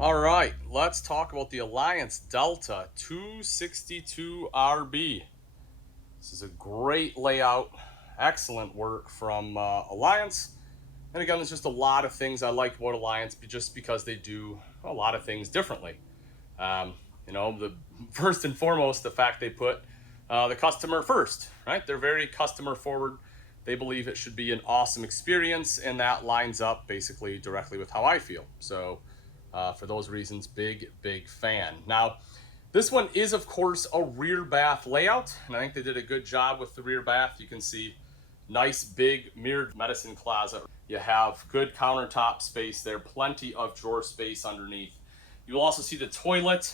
All right, let's talk about the Alliance Delta 262 RB. This is a great layout, excellent work from Alliance. And again, there's just a lot of things I like about Alliance just because they do a lot of things differently. Um, the first and foremost, the fact they put the customer first, right? They're very customer forward. They believe it should be an awesome experience, and that lines up basically directly with how I feel. So, for those reasons, big fan. Now, this one is, of course, a rear bath layout, and I think they did a good job with the rear bath. You can see nice big mirrored medicine closet. You have good countertop space there, plenty of drawer space underneath. You will also see the toilet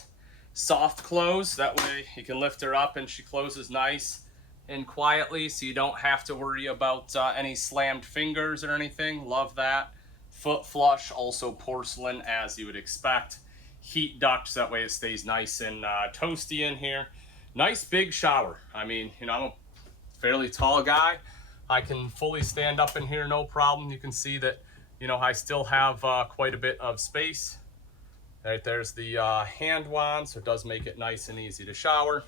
soft close. That way you can lift her up and she closes nice and quietly, so you don't have to worry about any slammed fingers or anything. Love that. Foot flush, also porcelain as you would expect. Heat duct, so that way it stays nice and toasty in here. Nice big shower. I mean, I'm a fairly tall guy. I can fully stand up in here, no problem. You can see that, I still have quite a bit of space. Right, there's the hand wand, so it does make it nice and easy to shower.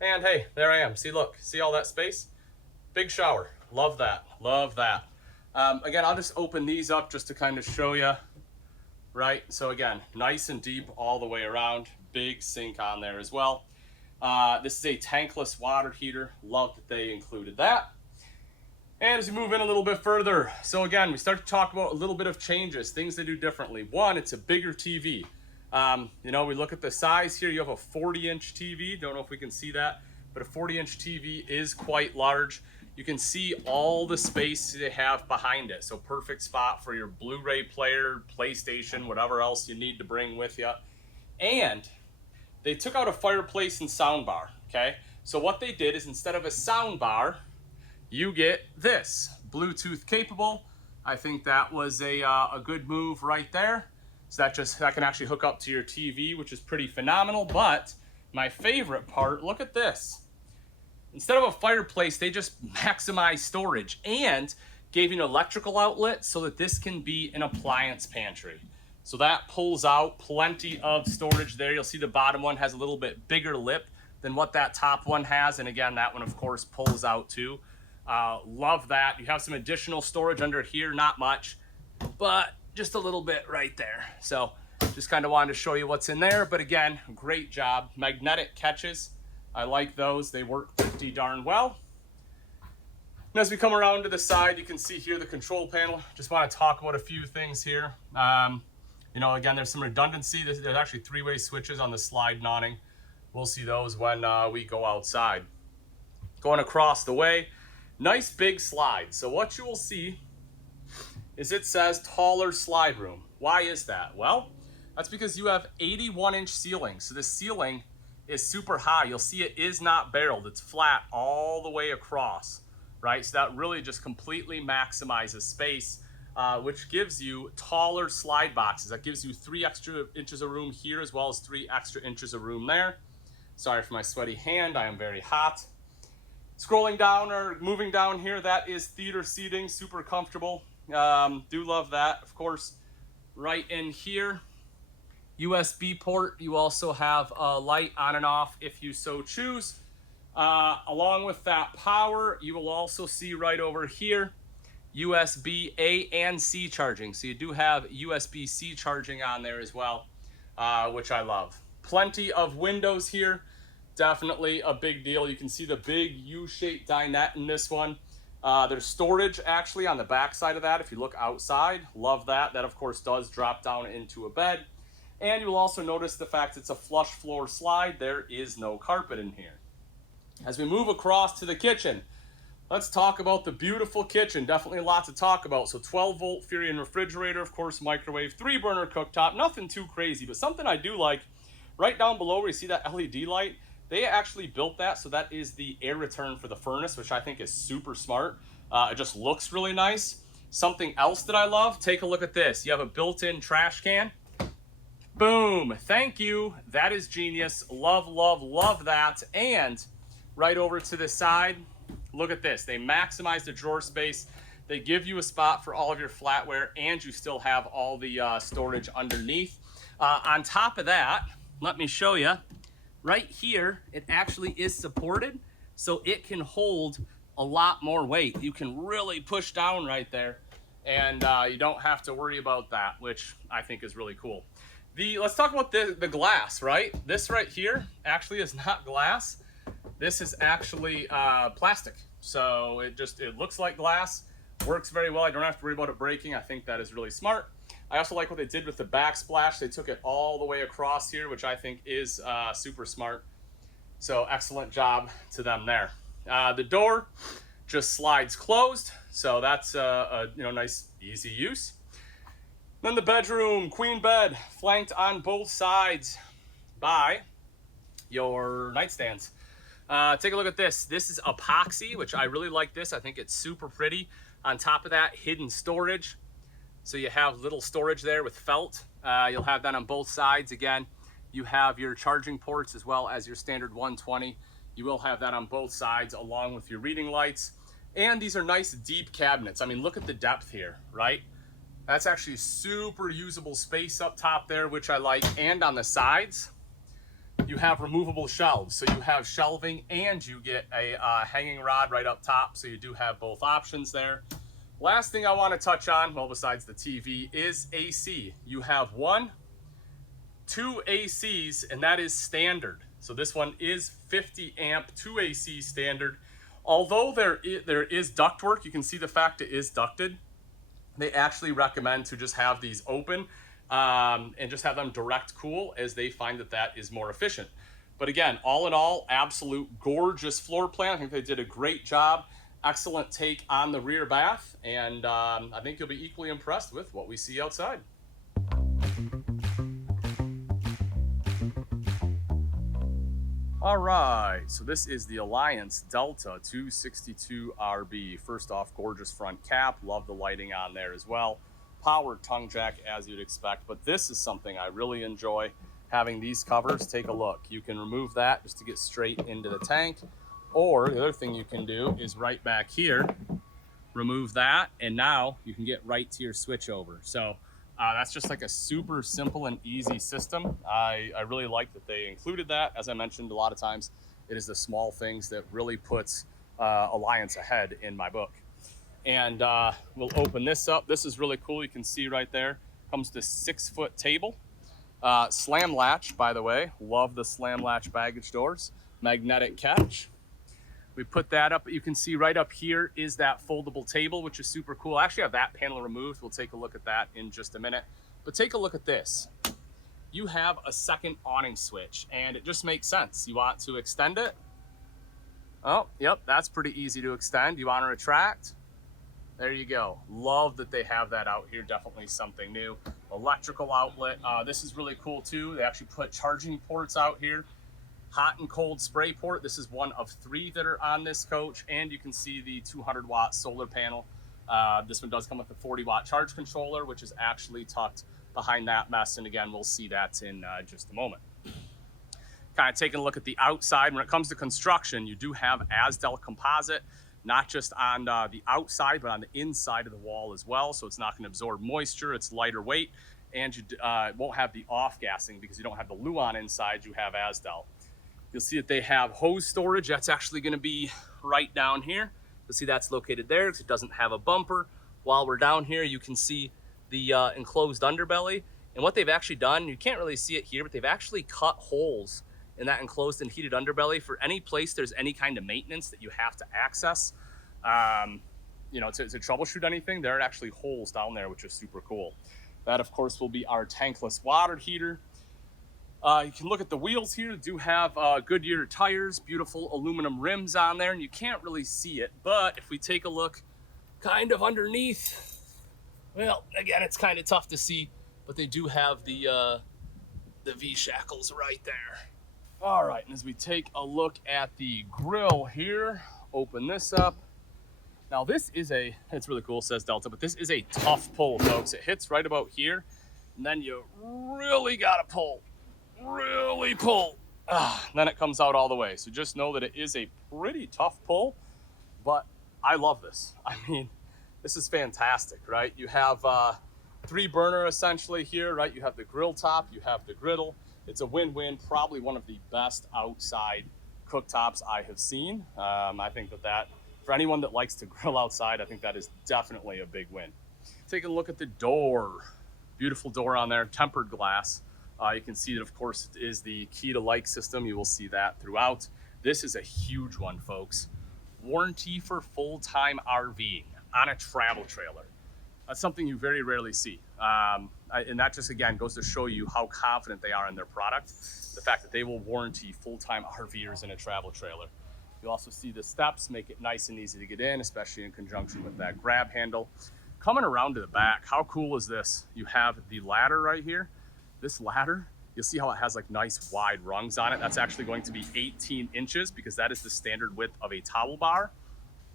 And hey, there I am. See all that space? Big shower. Love that. Love that. Again, I'll just open these up just to kind of show you. Right, so again, nice and deep all the way around. Big sink on there as well. This is a tankless water heater. Love that they included that. And as we move in a little bit further, so again, we start to talk about a little bit of changes, things they do differently. One, it's a bigger TV. We look at the size here. You have a 40-inch TV. Don't know if we can see that, but a 40-inch TV is quite large. You can see all the space they have behind it. So perfect spot for your Blu-ray player, PlayStation, whatever else you need to bring with you. And they took out a fireplace and sound bar, okay? So what they did is instead of a sound bar, you get this, Bluetooth capable. I think that was a good move right there. So that can actually hook up to your TV, which is pretty phenomenal. But my favorite part, look at this. Instead of a fireplace, they just maximize storage and gave you an electrical outlet so that this can be an appliance pantry. So that pulls out plenty of storage there. You'll see the bottom one has a little bit bigger lip than what that top one has. And again, that one, of course, pulls out too. Love that. You have some additional storage under here, not much, but just a little bit right there. So just kind of wanted to show you what's in there. But again, great job. Magnetic catches. I like those. They work pretty darn well. And as we come around to the side, you can see here the control panel. Just want to talk about a few things here. Again, there's some redundancy. There's actually three-way switches on the slide awning. We'll see those when we go outside. Going across the way, nice big slide. So what you will see is it says taller slide room. Why is that? Well, that's because you have 81-inch ceiling. So the ceiling is super high. You'll see it is not barreled. It's flat all the way across, right? So that really just completely maximizes space, which gives you taller slide boxes. That gives you 3 extra inches of room here as well as 3 extra inches of room there. Sorry for my sweaty hand. I am very hot. Scrolling down or moving down here, that is theater seating, super comfortable. Do love that. Of course, right in here, USB port. You also have a light on and off if you so choose. Along with that power, you will also see right over here, USB A and C charging. So you do have USB-C charging on there as well, which I love. Plenty of windows here. Definitely a big deal. You can see the big U-shaped dinette in this one. There's storage actually on the back side of that if you look outside. Love that. That, of course, does drop down into a bed. And you will also notice the fact it's a flush floor slide. There is no carpet in here. As we move across to the kitchen, let's talk about the beautiful kitchen. Definitely a lot to talk about. So 12-volt Furion refrigerator, of course, microwave, 3-burner cooktop. Nothing too crazy, but something I do like. Right down below where you see that LED light, they actually built that, so that is the air return for the furnace, which I think is super smart. It just looks really nice. Something else that I love, take a look at this. You have a built-in trash can. Boom, thank you. That is genius. Love, love, love that. And right over to the side, look at this. They maximize the drawer space. They give you a spot for all of your flatware, and you still have all the storage underneath. On top of that, let me show you. Right here, it actually is supported, so it can hold a lot more weight. You can really push down right there, and you don't have to worry about that, which I think is really cool. Let's talk about the glass, right? This right here actually is not glass. This is actually plastic. So it looks like glass, works very well. I don't have to worry about it breaking. I think that is really smart. I also like what they did with the backsplash. They took it all the way across here, which I think is super smart. So excellent job to them there. The door just slides closed, so that's a nice, easy use. Then the bedroom, queen bed, flanked on both sides by your nightstands. Take a look at this. This is epoxy, which I really like this. I think it's super pretty. On top of that, hidden storage. So you have little storage there with felt. You'll have that on both sides. Again, you have your charging ports as well as your standard 120. You will have that on both sides along with your reading lights. And these are nice deep cabinets. I mean, look at the depth here, right? That's actually super usable space up top there, which I like. And on the sides, you have removable shelves. So you have shelving and you get a hanging rod right up top. So you do have both options there. Last thing I want to touch on, well, besides the TV, is AC. You have two ACs, and that is standard. So this one is 50 amp 2 AC standard. Although there is ductwork, you can see the fact it is ducted. They actually recommend to just have these open and just have them direct cool, as they find that is more efficient. But again, all in all, absolute gorgeous floor plan. I think they did a great job. Excellent take on the rear bath, and I think you'll be equally impressed with what we see outside. All right, so this is the Alliance Delta 262RB. First off, gorgeous front cap. Love the lighting on there as well. Powered tongue jack, as you'd expect, but this is something I really enjoy, having these covers. Take a look. You can remove that just to get straight into the tank, or the other thing you can do is right back here, remove that, and now you can get right to your switch over. So that's just like a super simple and easy system. I really like that they included that. As I mentioned a lot of times, it is the small things that really puts Alliance ahead in my book. And we'll open this up. This is really cool. You can see right there, comes to 6-foot table. Slam latch, by the way. Love the slam latch baggage doors. Magnetic catch. We put that up. You can see right up here is that foldable table, which is super cool. I actually have that panel removed. We'll take a look at that in just a minute. But take a look at this. You have a second awning switch, and it just makes sense. You want to extend it. Oh, yep, that's pretty easy to extend. You want to retract. There you go. Love that they have that out here. Definitely something new. Electrical outlet. This is really cool too. They actually put charging ports out here. Hot and cold spray port. This is one of 3 that are on this coach, and you can see the 200-watt solar panel. This one does come with a 40-watt charge controller, which is actually tucked behind that mess, and again, we'll see that in just a moment. Kind of taking a look at the outside. When it comes to construction, you do have Asdel composite, not just on the outside, but on the inside of the wall as well, so it's not going to absorb moisture. It's lighter weight, and you won't have the off-gassing because you don't have the Luan inside. You have Asdel. You'll see that they have hose storage. That's actually going to be right down here. You'll see that's located there because it doesn't have a bumper. While we're down here, you can see the enclosed underbelly. And what they've actually done, you can't really see it here, but they've actually cut holes in that enclosed and heated underbelly for any place there's any kind of maintenance that you have to access. To troubleshoot anything, there are actually holes down there, which is super cool. That, of course, will be our tankless water heater. You can look at the wheels here. They do have Goodyear tires, beautiful aluminum rims on there, and you can't really see it, but if we take a look kind of underneath, well, again, it's kind of tough to see, but they do have the V-shackles right there. All right, and as we take a look at the grill here, open this up. Now this is it's really cool, it says Delta, but this is a tough pull, folks. It hits right about here, and then you really gotta pull. Really pull. Then it comes out all the way. So just know that it is a pretty tough pull, but I love this. I mean, this is fantastic, right? You have Three burner essentially here, right? You have the grill top, you have the griddle. It's a win-win, probably one of the best outside cooktops I have seen. I think that for anyone that likes to grill outside, I think that is definitely a big win. Take a look at the door. Beautiful door on there, tempered glass. You can see that, of course, it is the key to like system. You will see that throughout. This is a huge one, folks. Warranty for full-time RVing on a travel trailer. That's something you very rarely see. And that just, again, goes to show you how confident they are in their product. The fact that they will warranty full-time RVers in a travel trailer. You'll also see the steps make it nice and easy to get in, especially in conjunction with that grab handle. Coming around to the back, how cool is this? You have the ladder right here. This ladder, you'll see how it has like nice wide rungs on it. That's actually going to be 18 inches because that is the standard width of a towel bar.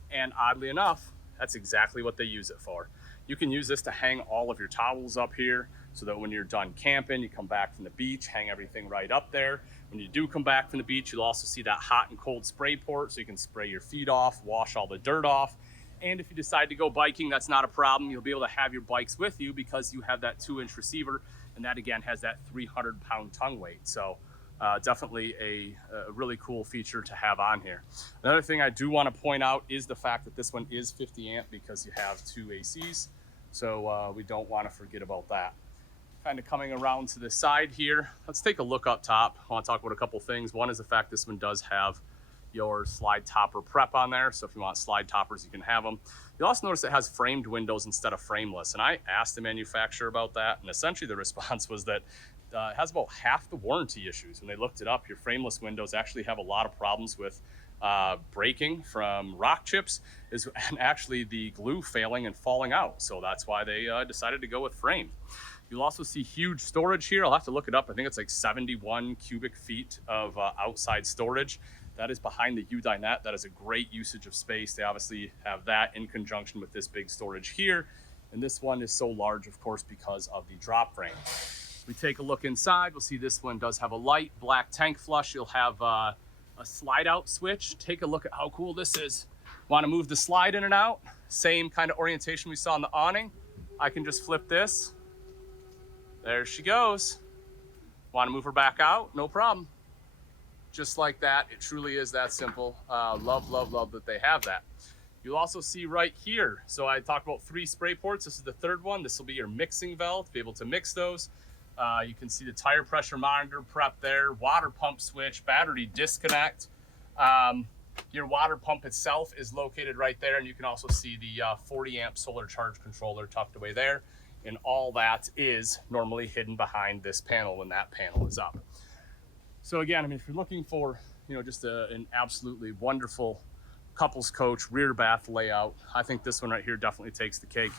And oddly enough, that's exactly what they use it for. You can use this to hang all of your towels up here so that when you're done camping, you come back from the beach, hang everything right up there. When you do come back from the beach, you'll also see that hot and cold spray port so you can spray your feet off, wash all the dirt off. And if you decide to go biking, that's not a problem. You'll be able to have your bikes with you because you have that 2-inch receiver. And that, again, has that 300-pound tongue weight. So definitely a really cool feature to have on here. Another thing I do want to point out is the fact that this one is 50 amp because you have 2 ACs. So we don't want to forget about that. Kind of coming around to the side here, let's take a look up top. I want to talk about a couple things. One is the fact this one does have your slide topper prep on there. So if you want slide toppers, you can have them. You'll also notice it has framed windows instead of frameless. And I asked the manufacturer about that. And essentially the response was that it has about half the warranty issues. When they looked it up, your frameless windows actually have a lot of problems with breaking from rock chips and actually the glue failing and falling out. So that's why they decided to go with framed. You'll also see huge storage here. I'll have to look it up. I think it's like 71 cubic feet of outside storage. That is behind the U-dinette. That is a great usage of space. They obviously have that in conjunction with this big storage here. And this one is so large, of course, because of the drop frame. We take a look inside. We'll see this one does have a light black tank flush. You'll have a slide out switch. Take a look at how cool this is. Want to move the slide in and out? Same kind of orientation we saw on the awning. I can just flip this. There she goes. Want to move her back out? No problem. Just like that. It truly is that simple. Love, love, love that they have that. You'll also see right here. So I talked about 3 spray ports. This is the 3rd one. This will be your mixing valve to be able to mix those. You can see the tire pressure monitor prep there, water pump switch, battery disconnect. Your water pump itself is located right there. And you can also see the 40 amp solar charge controller tucked away there. And all that is normally hidden behind this panel when that panel is up. So again, I mean, if you're looking for, just an absolutely wonderful couples coach rear bath layout, I think this one right here definitely takes the cake.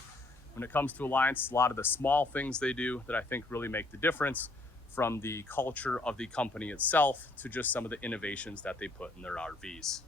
When it comes to Alliance, a lot of the small things they do that I think really make the difference, from the culture of the company itself to just some of the innovations that they put in their RVs.